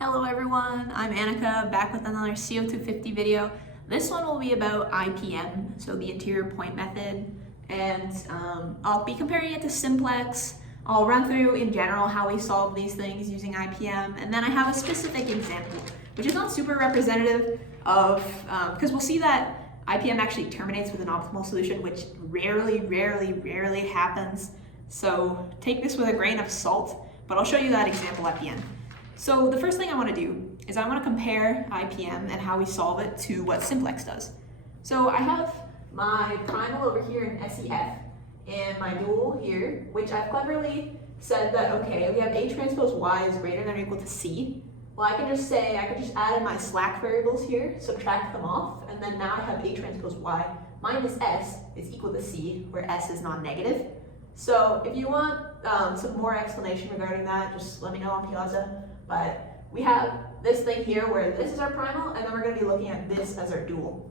Hello everyone, I'm Annika, back with another CO250 video. This one will be about IPM, so the interior point method, and I'll be comparing it to simplex. I'll run through in general how we solve these things using IPM, and then I have a specific example, which is not super representative of, because we'll see that IPM actually terminates with an optimal solution, which rarely happens. So take this with a grain of salt, but I'll show you that example at the end. So the first thing I want to do is I want to compare IPM and how we solve it to what simplex does. So I have my primal over here in SEF and my dual here, which I've cleverly said that, okay, we have A transpose Y is greater than or equal to C. Well, I could just add in my slack variables here, subtract them off, and then now I have A transpose Y minus S is equal to C, where S is non-negative. So if you want some more explanation regarding that, just let me know on Piazza. But we have this thing here where this is our primal, and then we're going to be looking at this as our dual.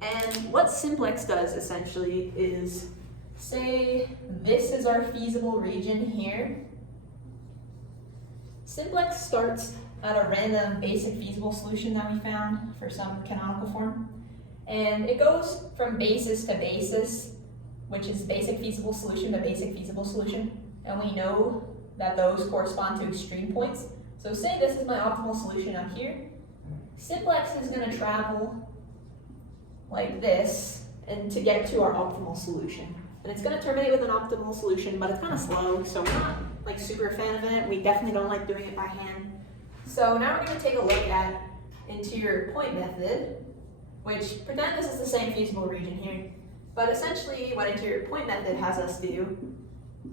And what simplex does essentially is, say this is our feasible region here. Simplex starts at a random basic feasible solution that we found for some canonical form. And it goes from basis to basis, which is basic feasible solution to basic feasible solution. And we know that those correspond to extreme points. So say this is my optimal solution up here. Simplex is going to travel like this and to get to our optimal solution. And it's going to terminate with an optimal solution, but it's kind of slow, so we're not like super a fan of it. We definitely don't like doing it by hand. So now we're going to take a look at interior point method, which pretend this is the same feasible region here. But essentially what interior point method has us do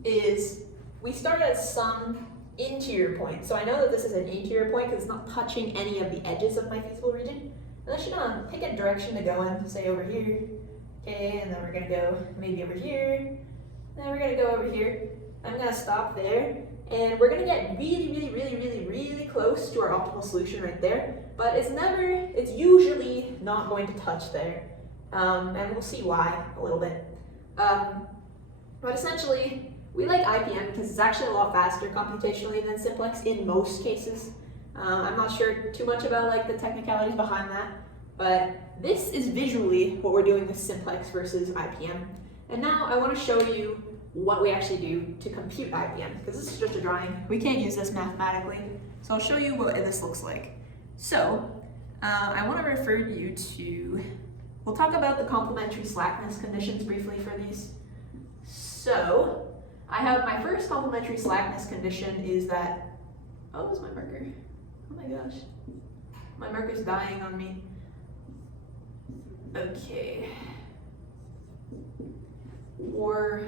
is we start at some interior point. So I know that this is an interior point because it's not touching any of the edges of my feasible region. And I should pick a direction to go in, say over here. Okay, and then we're gonna go maybe over here. And then we're gonna go over here. I'm gonna stop there. And we're gonna get really close to our optimal solution right there. But it's usually not going to touch there. And we'll see why a little bit. But essentially, we like IPM because it's actually a lot faster computationally than simplex in most cases. I'm not sure too much about like the technicalities behind that, but this is visually what we're doing with simplex versus IPM. And now I want to show you what we actually do to compute IPM, because this is just a drawing. We can't use this mathematically. So I'll show you what this looks like. So I want to refer you to, we'll talk about the complementary slackness conditions briefly for these. So I have my first complementary slackness condition is that, oh, where's my marker? Oh my gosh. My marker's dying on me. Okay. Or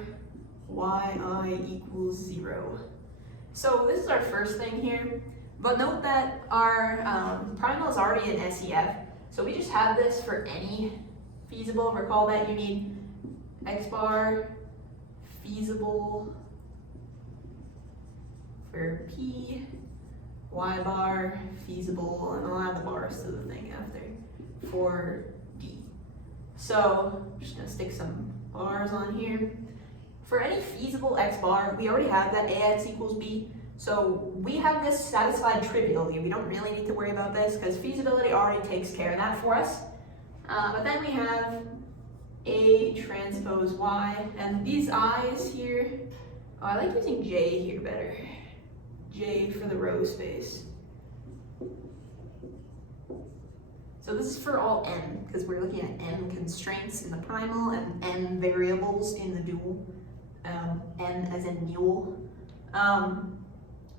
yi equals 0. So this is our first thing here. But note that our primal is already in SEF. So we just have this for any feasible. Recall that you need x bar feasible for P, y bar feasible, and I'll add the bars to the thing after for D. So I'm just gonna stick some bars on here. For any feasible x bar, we already have that ax equals b. So we have this satisfied trivially. We don't really need to worry about this because feasibility already takes care of that for us. But then we have A transpose Y, and these i's here, oh, I like using J here better. J for the row space. So this is for all n, because we're looking at n constraints in the primal and n variables in the dual, n as in mule.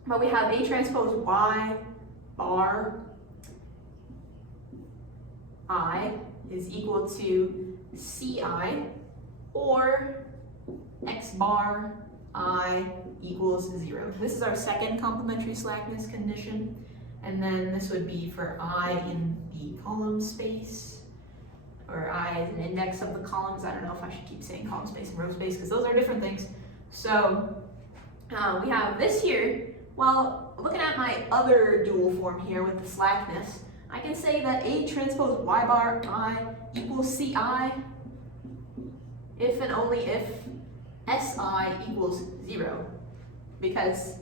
But we have A transpose Y bar I is equal to Ci, or x bar I equals 0. This is our second complementary slackness condition, and then this would be for I in the column space, or I as an index of the columns. I don't know if I should keep saying column space and row space because those are different things. So we have this here. Well, looking at my other dual form here with the slackness, I can say that A transpose Y bar I equals Ci if and only if Si equals 0, because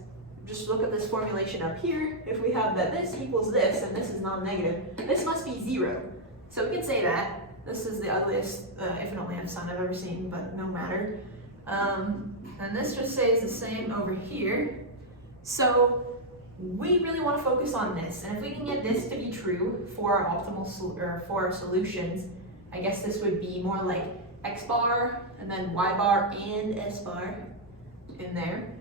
just look at this formulation up here. If we have that this equals this, and this is non-negative, this must be 0. So we can say that. This is the ugliest if and only F sign I've ever seen, but no matter. And this just stays the same over here. So we really want to focus on this. And if we can get this to be true for our optimal for our solutions, I guess this would be more like x bar and then y bar and s bar in there.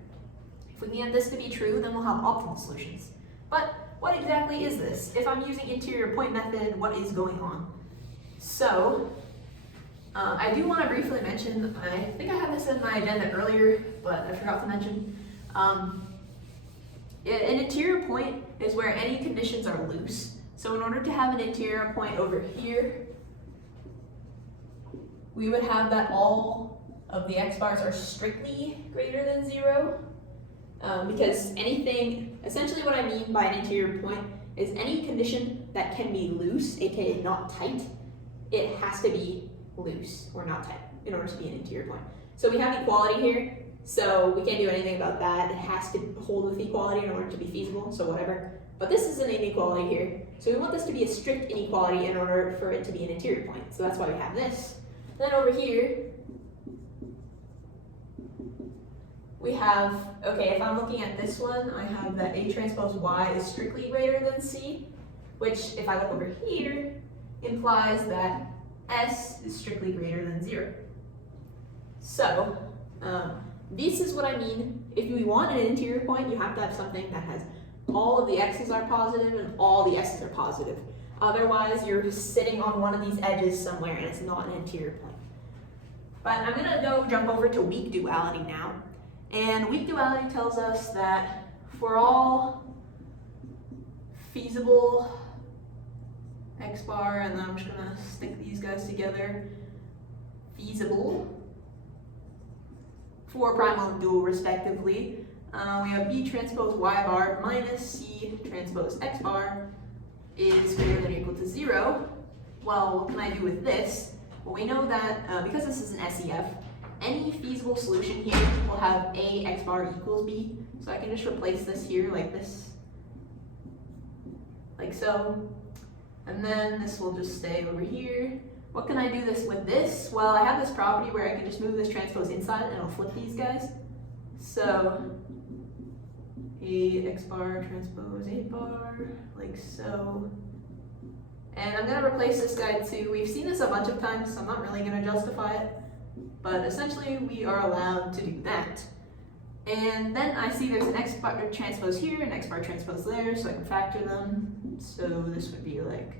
If we can get this to be true, then we'll have optimal solutions. But what exactly is this? If I'm using interior point method, what is going on? So, I do want to briefly mention, I think I had this in my agenda earlier, but I forgot to mention. An interior point is where any conditions are loose. So in order to have an interior point over here, we would have that all of the x bars are strictly greater than 0. Because anything, essentially what I mean by an interior point is any condition that can be loose, aka not tight, it has to be loose or not tight in order to be an interior point. So we have equality here, so we can't do anything about that. It has to hold with equality in order to be feasible, so whatever. But this is an inequality here, so we want this to be a strict inequality in order for it to be an interior point. So that's why we have this. Then over here, we have, okay, if I'm looking at this one, I have that A transpose Y is strictly greater than C, which if I look over here, implies that S is strictly greater than 0. So, this is what I mean. If we want an interior point, you have to have something that has all of the X's are positive and all the S's are positive. Otherwise, you're just sitting on one of these edges somewhere and it's not an interior point. But I'm gonna jump over to weak duality now. And weak duality tells us that for all feasible x bar, and then I'm just gonna stick these guys together, feasible for primal and dual respectively, we have B transpose y bar minus C transpose x bar is greater than or equal to 0. Well, what can I do with this? Well, we know that because this is an SEF, any feasible solution here will have A x bar equals B. So I can just replace this here like this, like so. And then this will just stay over here. What can I do this with this? Well, I have this property where I can just move this transpose inside and it'll flip these guys. So A x bar transpose A bar, like so. And I'm gonna replace this guy too. We've seen this a bunch of times, so I'm not really gonna justify it. But essentially we are allowed to do that. And then I see there's an x bar transpose here, an x bar transpose there, so I can factor them. So this would be like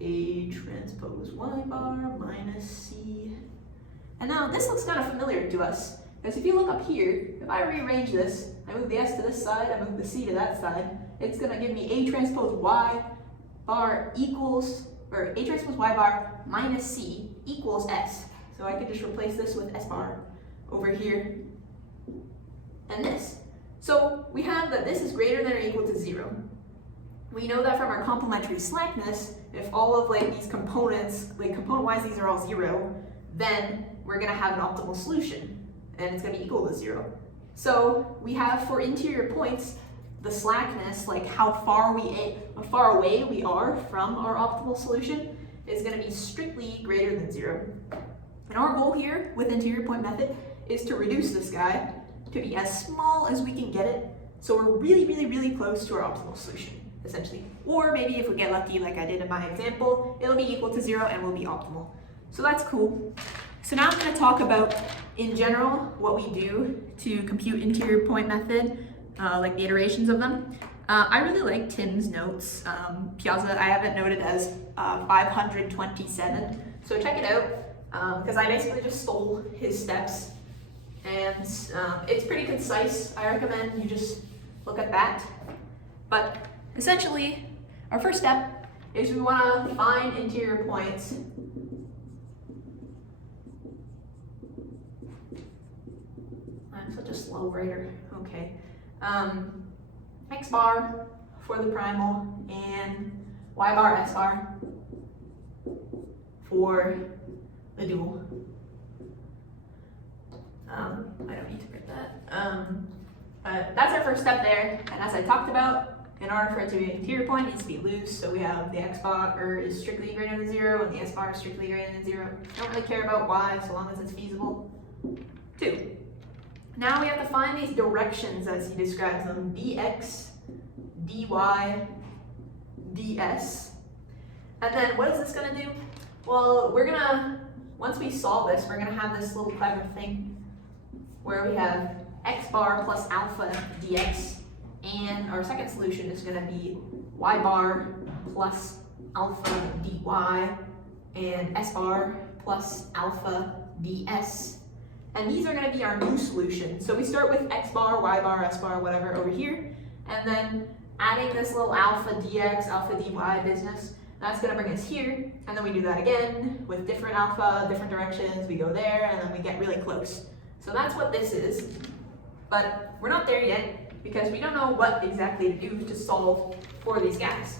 A transpose y bar minus C. And now this looks kind of familiar to us, because if you look up here, if I rearrange this, I move the S to this side, I move the C to that side, it's gonna give me A transpose y bar equals, or A transpose y bar minus C equals S. So I can just replace this with S bar over here and this. So we have that this is greater than or equal to 0. We know that from our complementary slackness, if all of like these components, like component-wise these are all 0, then we're gonna have an optimal solution and it's gonna be equal to 0. So we have for interior points, the slackness, like how far away we are from our optimal solution, is gonna be strictly greater than 0. And our goal here with interior point method is to reduce this guy to be as small as we can get it, so we're really, really, really close to our optimal solution, essentially. Or maybe if we get lucky, like I did in my example, it'll be equal to 0 and will be optimal. So that's cool. So now I'm going to talk about, in general, what we do to compute interior point method, like the iterations of them. I really like Tim's notes. Piazza, I have it noted as 527, so check it out, because I basically just stole his steps. And it's pretty concise. I recommend you just look at that. But essentially, our first step is we want to find interior points. I'm such a slow writer. Okay. X bar for the primal and Y bar, S bar for the dual. I don't need to write that. But that's our first step there, and as I talked about, in order for it to be an interior point, it needs to be loose, so we have the x bar is strictly greater than 0, and the s bar is strictly greater than 0. Don't really care about y, so long as it's feasible. 2. Now we have to find these directions as he describes them, dx, dy, ds. And then what is this going to do? Well, once we solve this, we're going to have this little clever thing where we have x bar plus alpha dx, and our second solution is going to be y bar plus alpha dy, and s bar plus alpha ds. And these are going to be our new solutions. So we start with x bar, y bar, s bar, whatever over here, and then adding this little alpha dx, alpha dy business. That's going to bring us here, and then we do that again with different alpha, different directions. We go there, and then we get really close. So that's what this is. But we're not there yet because we don't know what exactly to do to solve for these guys.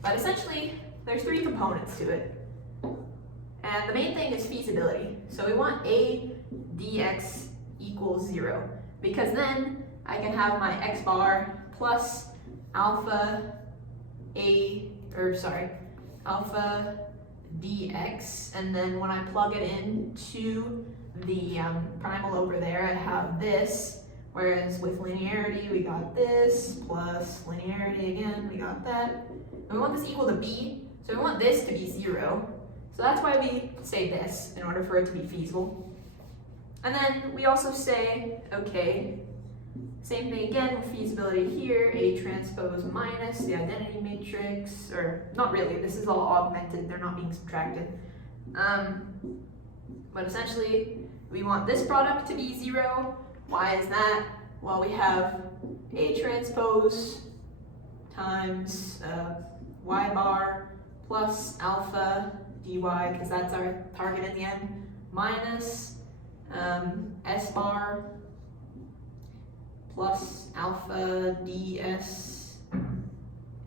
But essentially, there's 3 components to it. And the main thing is feasibility. So we want a dx equals 0, because then I can have my x bar plus alpha alpha dx, and then when I plug it into the primal over there, I have this. Whereas with linearity, we got this, plus linearity again, we got that. And we want this equal to b, so we want this to be 0. So that's why we say this, in order for it to be feasible. And then we also say, okay, same thing again with feasibility here, A transpose minus the identity matrix, or not really, this is all augmented, they're not being subtracted. But essentially, we want this product to be 0. Why is that? Well, we have A transpose times y bar plus alpha dy, because that's our target in the end, minus s bar plus alpha ds.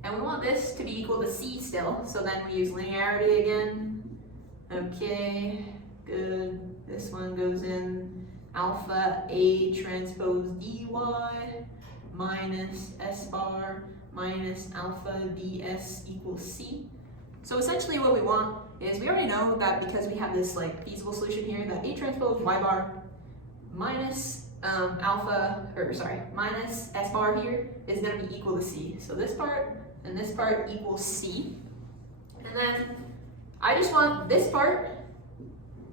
And we want this to be equal to c still, so then we use linearity again. Okay, good. This one goes in. Alpha A transpose dy minus s bar minus alpha ds equals c. So essentially what we want is, we already know that because we have this like feasible solution here, that A transpose y bar minus minus s bar here is going to be equal to c. So this part and this part equals c. And then I just want this part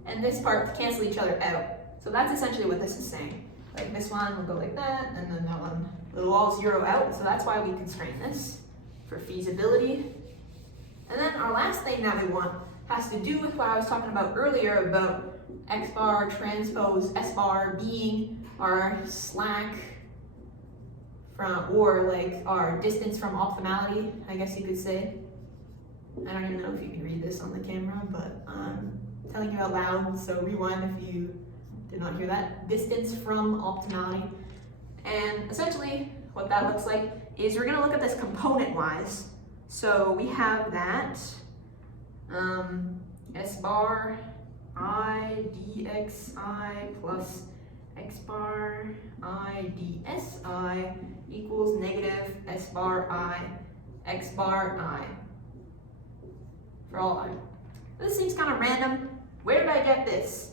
and this part to cancel each other out. So that's essentially what this is saying. Like this one will go like that, and then that one, it'll all 0 out. So that's why we constrain this for feasibility. And then our last thing that we want has to do with what I was talking about earlier about x bar transpose s bar being our slack from, or like our distance from optimality, I guess you could say. I don't even know if you can read this on the camera, but I'm telling you out loud, so rewind if you did not hear that. Distance from optimality. And essentially what that looks like is we're going to look at this component wise. So we have that s bar I dxi plus x bar I dsi equals negative s bar I x bar I for all I. This seems kind of random. Where did I get this?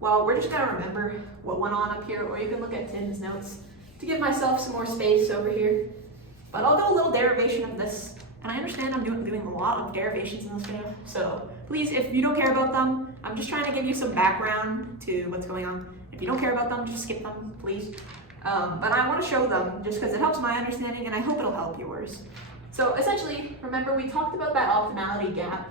Well, we're just gonna remember what went on up here, or you can look at Tim's notes to give myself some more space over here. But I'll do a little derivation of this, and I understand I'm doing a lot of derivations in this video, so please, if you don't care about them, I'm just trying to give you some background to what's going on. If you don't care about them, just skip them, please. But I want to show them just because it helps my understanding, and I hope it'll help yours. So essentially, remember we talked about that optimality gap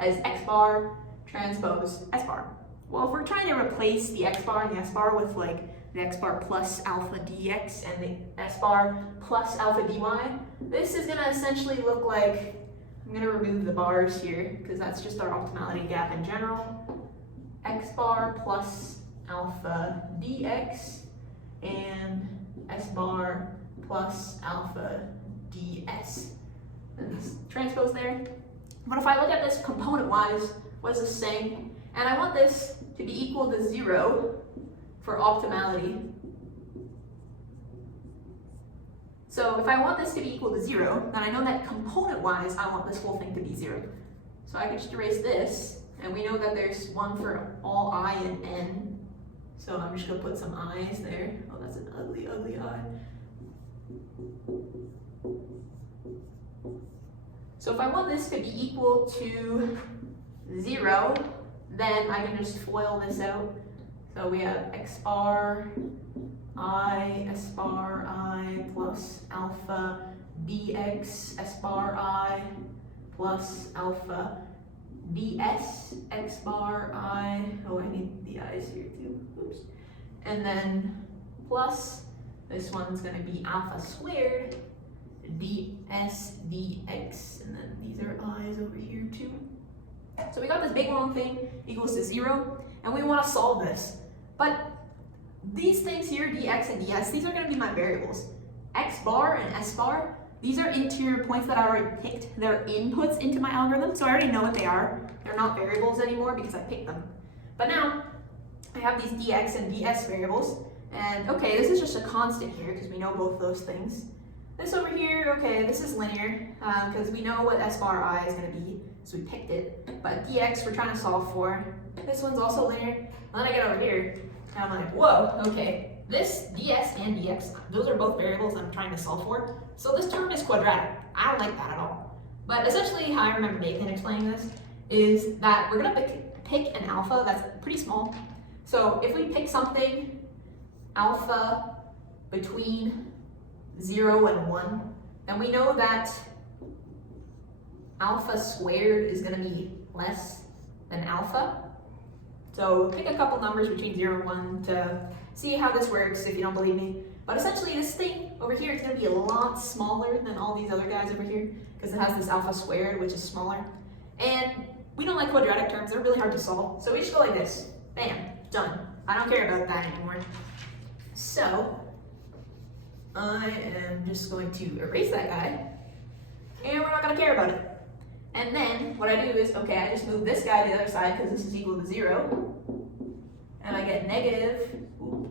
as x bar transpose s bar. Well, if we're trying to replace the x bar and the s bar with like the x bar plus alpha dx and the s bar plus alpha dy, this is going to essentially look like, I'm going to remove the bars here because that's just our optimality gap in general, x bar plus alpha dx and s bar plus alpha ds. And this transpose there. But if I look at this component-wise, what is this saying? And I want this to be equal to 0 for optimality. So if I want this to be equal to 0, then I know that component-wise, I want this whole thing to be 0. So I can just erase this, and we know that there's one for all I and n. So I'm just going to put some i's there. Oh, that's an ugly, ugly I. So if I want this to be equal to 0, then I can just FOIL this out. So we have x bar I s bar I plus alpha bx s bar I plus alpha ds x bar I. Oh, I need the i's here too. Oops. And then plus, this one's going to be alpha squared ds dx. And then these are i's over here too. So we got this big long thing equals to 0, and we want to solve this. But these things here, dx and ds, these are going to be my variables. X bar and s bar, these are interior points that I already picked. They're inputs into my algorithm, so I already know what they are. They're not variables anymore because I picked them. But now, I have these dx and ds variables, and okay, this is just a constant here because we know both those things. This over here, okay, this is linear because we know what s bar I is going to be, so we picked it. But dx we're trying to solve for. This one's also linear. And then I get over here, and I'm like, whoa, okay, this ds and dx, those are both variables I'm trying to solve for. So this term is quadratic. I don't like that at all. But essentially how I remember Nathan explaining this is that we're going to pick an alpha that's pretty small. So if we pick something alpha between 0 and 1, then we know that alpha squared is going to be less than alpha. So pick a couple numbers between 0 and 1 to see how this works if you don't believe me. But essentially this thing over here is going to be a lot smaller than all these other guys over here because it has this alpha squared, which is smaller. And we don't like quadratic terms. They're really hard to solve. So we just go like this. Bam. Done. I don't care about that anymore. So I am just going to erase that guy. And we're not going to care about it. And then what I do is, okay, I just move this guy to the other side because this is equal to 0. And I get negative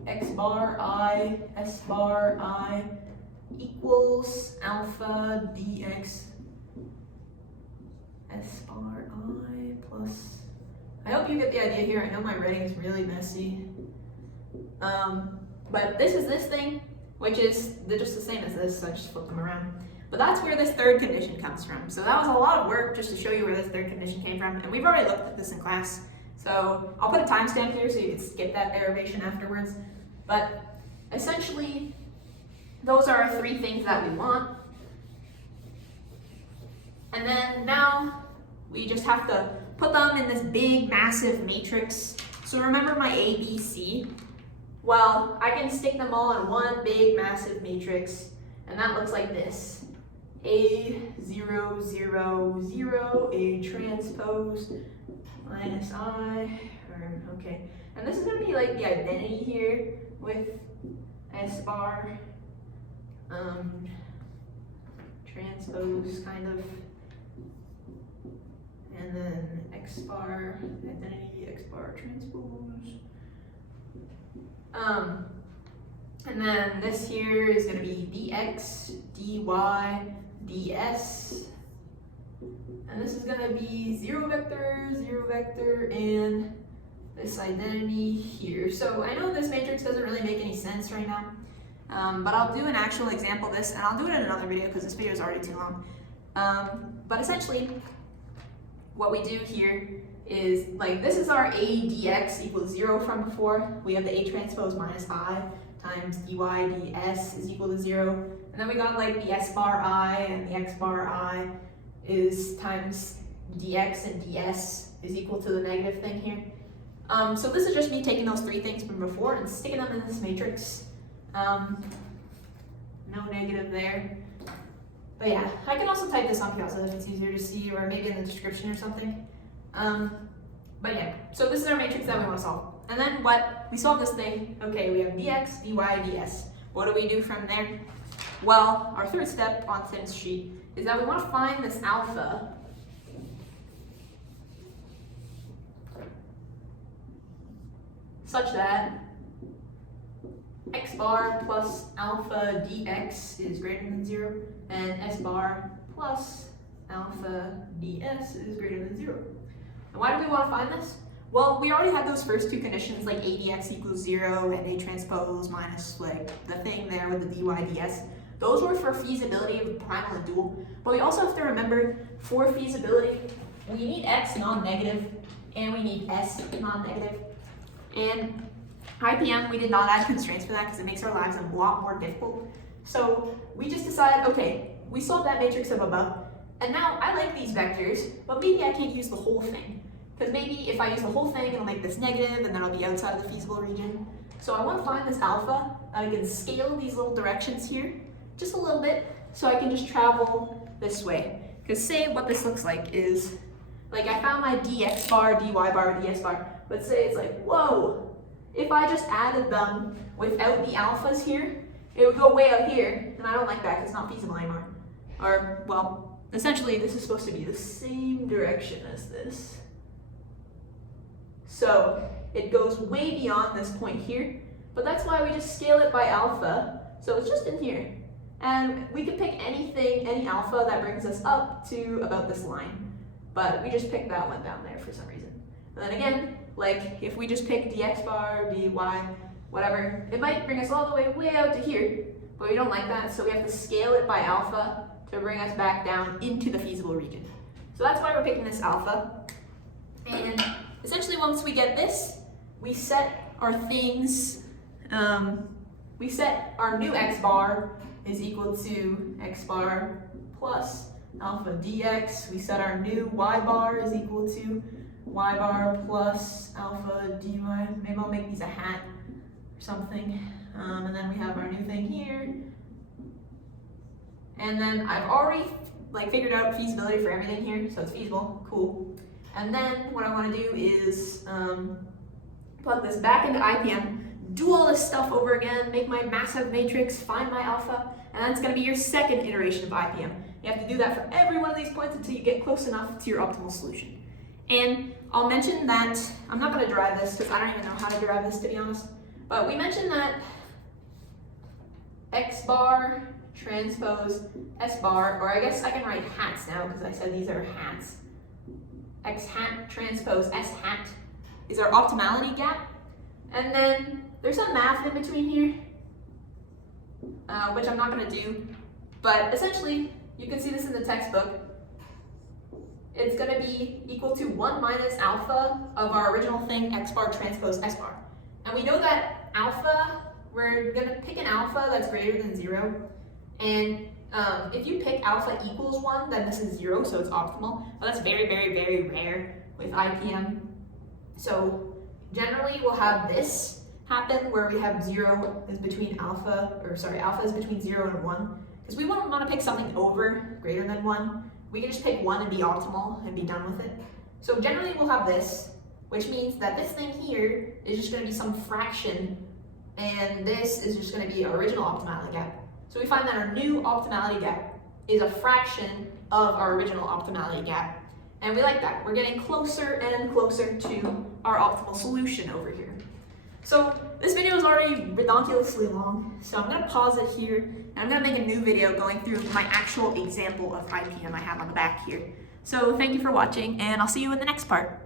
x bar I s bar I equals alpha dx s bar I plus. I hope you get the idea here. I know my writing is really messy. But this is this thing, which is they're just the same as this, so I just flip them around. But that's where this third condition comes from. So that was a lot of work just to show you where this third condition came from. And we've already looked at this in class. So I'll put a timestamp here so you can skip that derivation afterwards. But essentially, those are our three things that we want. And then now we just have to put them in this big, massive matrix. So remember my A, B, C? Well, I can stick them all in one big, massive matrix. And that looks like this. A, 0, 0, 0, A transpose minus I, okay. And this is going to be like the identity here with S bar, transpose kind of, and then X bar, identity, X bar transpose. And then this here is going to be dx, dy, ds. And this is going to be 0 vector, and this identity here. So I know this matrix doesn't really make any sense right now, but I'll do an actual example of this, and I'll do it in another video because this video is already too long. But essentially, what we do here is, like, this is our A dx equals 0 from before. We have the A transpose minus I times dy ds is equal to 0. And then we got like the s bar I and the x bar I is times dx and ds is equal to the negative thing here. So this is just me taking those three things from before and sticking them in this matrix. No negative there. But yeah, I can also type this on Piazza if it's easier to see, or maybe in the description or something. But yeah, so this is our matrix that we want to solve. And then what? We solve this thing. Okay, we have dx, dy, ds. What do we do from there? Well, our third step on Tim's sheet is that we want to find this alpha such that x bar plus alpha dx is greater than 0, and s bar plus alpha ds is greater than 0. And why do we want to find this? Well, we already had those first two conditions, like a dx equals 0 and a transpose minus like the thing there with the dy ds. Those were for feasibility of primal and dual. But we also have to remember, for feasibility, we need x non-negative and we need s non-negative. And IPM, we did not add constraints for that because it makes our lives a lot more difficult. So we just decided, okay, we solved that matrix of above, and now I like these vectors, but maybe I can't use the whole thing. Because maybe if I use the whole thing, it'll make this negative, and then I'll be outside of the feasible region. So I want to find this alpha, and I can scale these little directions here just a little bit, so I can just travel this way. Because say what this looks like is, like I found my dx bar, dy bar, ds bar, but say it's like, whoa, if I just added them without the alphas here, it would go way out here, and I don't like that because it's not feasible anymore. Or, well, essentially this is supposed to be the same direction as this. So it goes way beyond this point here, but that's why we just scale it by alpha, so it's just in here. And we could pick anything, any alpha that brings us up to about this line, but we just picked that one down there for some reason. And then again, like if we just pick dx bar, dy, whatever, it might bring us all the way out to here, but we don't like that, so we have to scale it by alpha to bring us back down into the feasible region. So that's why we're picking this alpha. And essentially once we get this, we set our things, we set our new x bar is equal to x bar plus alpha dx. We set our new y bar is equal to y bar plus alpha dy. Maybe I'll make these a hat or something. And then we have our new thing here. And then I've already figured out feasibility for everything here, so it's feasible, cool. And then what I want to do is plug this back into IPM, do all this stuff over again, make my massive matrix, find my alpha, and that's going to be your second iteration of IPM. You have to do that for every one of these points until you get close enough to your optimal solution. And I'll mention that, I'm not going to derive this because I don't even know how to derive this to be honest, but we mentioned that x bar transpose s bar, or I guess I can write hats now because I said these are hats. X hat transpose s hat is our optimality gap. And then there's some math in between here, which I'm not going to do, but essentially you can see this in the textbook. It's going to be equal to 1 minus alpha of our original thing, x bar transpose s bar. And we know that alpha, we're going to pick an alpha that's greater than 0. And if you pick alpha equals 1, then this is 0, so it's optimal. But that's very, very, very rare with IPM. So generally we'll have this happen where we have 0 is between alpha is between 0 and 1. Because we wouldn't want to pick something over greater than 1. We can just pick 1 and be optimal and be done with it. So generally we'll have this, which means that this thing here is just going to be some fraction, and this is just going to be our original optimality gap. So we find that our new optimality gap is a fraction of our original optimality gap. And we like that. We're getting closer and closer to our optimal solution over here. So this video is already ridiculously long, so I'm going to pause it here, and I'm going to make a new video going through my actual example of IPM I have on the back here. So thank you for watching, and I'll see you in the next part.